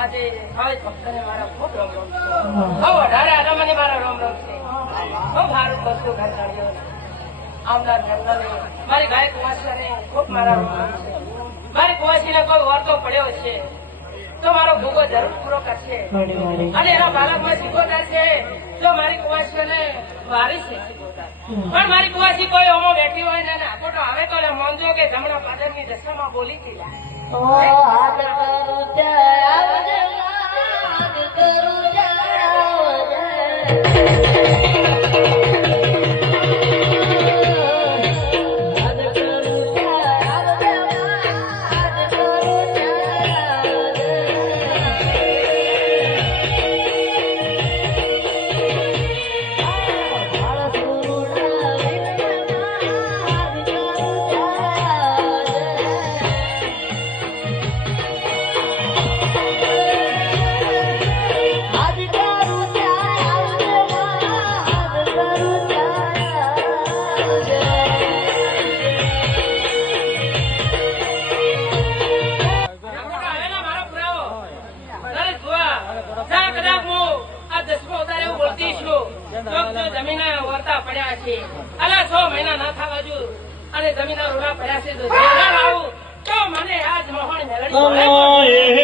આજે હવે ભક્તને મારા ખૂબ રમ રમ છે. વધારે આરામને મારા રમ રમ છે. ખૂબ સારું વસ્તુ ઘર કાઢ્યો. આવનાર જન્મને મારી ગાય કુંવાસીને ખૂબ મારા રમ રમ છે. મારી કુંવાસીને કોઈ વર્તો પડ્યો છે તો મારો ભૂગો જરૂર પૂરો કરશે અને એના બાળકમાં શીખોતા છે તો મારી કુંવાસીને વારી છે શીખોતા. પણ મારી કુંવાસી કોઈ ઓમો બેઠી હોય ને આખોટો આવે તો મોંજો કે જમણા પાદરની દશામાં બોલી થઈ જાય. જમીન વર્તા પડ્યા છે. અલા 6 મહિના ના થવા જો અને જમીન રોડા પડ્યા છે તો મને આજ મોહન મેળવી